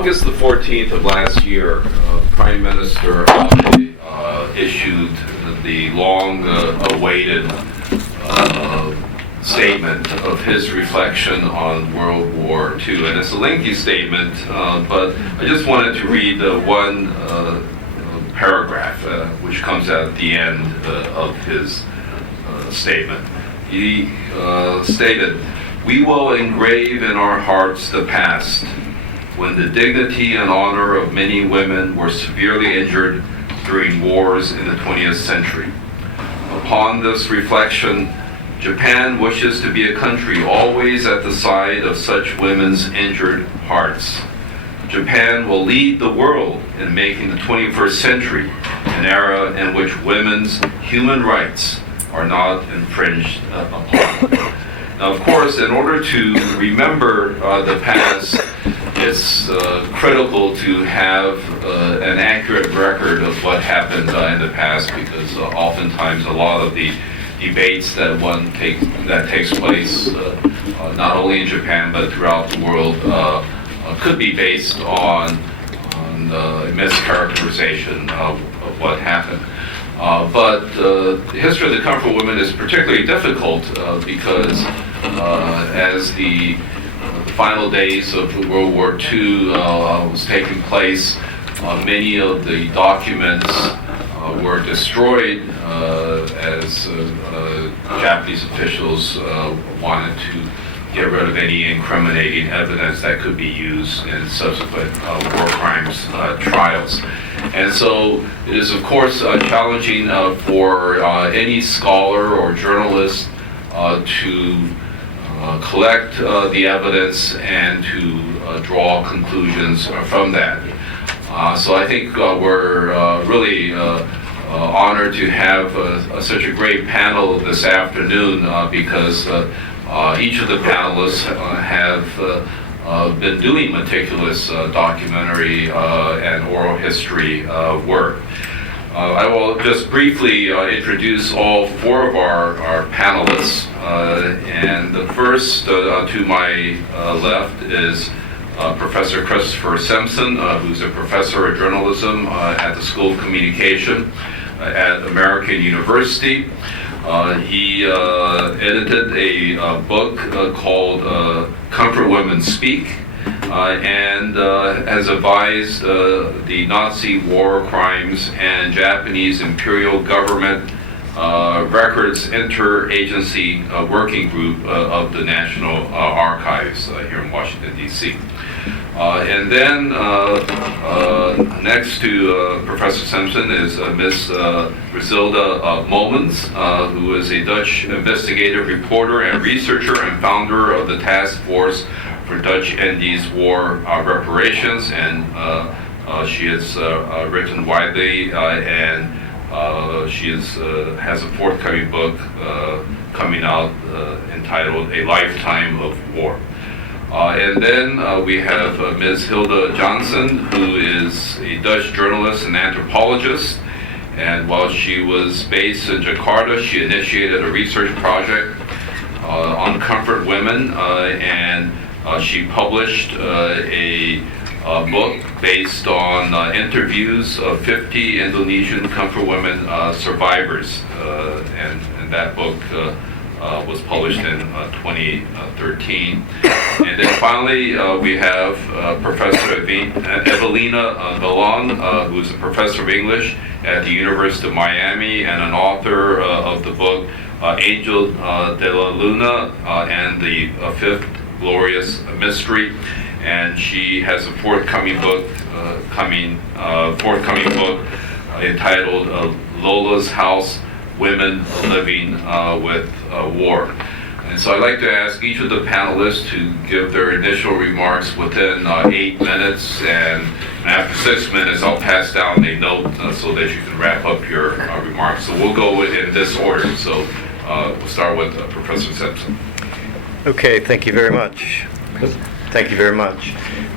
August the 14th of last year, Prime Minister Abe issued the long-awaited statement of his reflection on World War II. And it's a lengthy statement, but I just wanted to read one paragraph which comes at the end of his statement. He stated, "We will engrave in our hearts the past, when the dignity and honor of many women were severely injured during wars in the 20th century. Upon this reflection, Japan wishes to be a country always at the side of such women's injured hearts. Japan will lead the world in making the 21st century an era in which women's human rights are not infringed upon." Now, of course, in order to remember the past, it's critical to have an accurate record of what happened in the past, because oftentimes a lot of the debates that takes place not only in Japan but throughout the world could be based on mischaracterization of what happened. But the history of the comfort women is particularly difficult because as the final days of World War II was taking place, many of the documents were destroyed as Japanese officials wanted to get rid of any incriminating evidence that could be used in subsequent war crimes trials. And so it is, of course, challenging for any scholar or journalist to collect the evidence and to draw conclusions from that. So I think we're really honored to have such a great panel this afternoon because each of the panelists have been doing meticulous documentary and oral history work. I will just briefly introduce all four of our panelists. And the first to my left is Professor Christopher Simpson, who's a professor of journalism at the School of Communication at American University. He edited a book called Comfort Women Speak, and has advised the Nazi war crimes and Japanese imperial government records interagency working group of the National Archives here in Washington, D.C. And then next to Professor Simpson is Ms. Griselda Momens, who is a Dutch investigative reporter and researcher and founder of the Task Force for Dutch Indies War Reparations, and she has written widely, and she has a forthcoming book coming out entitled A Lifetime of War. And then we have Ms. Hilda Johnson, who is a Dutch journalist and anthropologist. And while she was based in Jakarta, she initiated a research project on comfort women, and she published a book based on interviews of 50 Indonesian comfort women survivors. And that book was published in 2013. And then finally, we have Professor Evelina Galan, who is a professor of English at the University of Miami and an author of the book Angel de la Luna and the Fifth Glorious Mystery. And she has a forthcoming book entitled Lola's House: Women Living with War. And so I'd like to ask each of the panelists to give their initial remarks within 8 minutes, and after 6 minutes I'll pass down a note so that you can wrap up your remarks. So we'll go in this order. So we'll start with Professor Simpson. Okay, thank you very much. Thank you very much.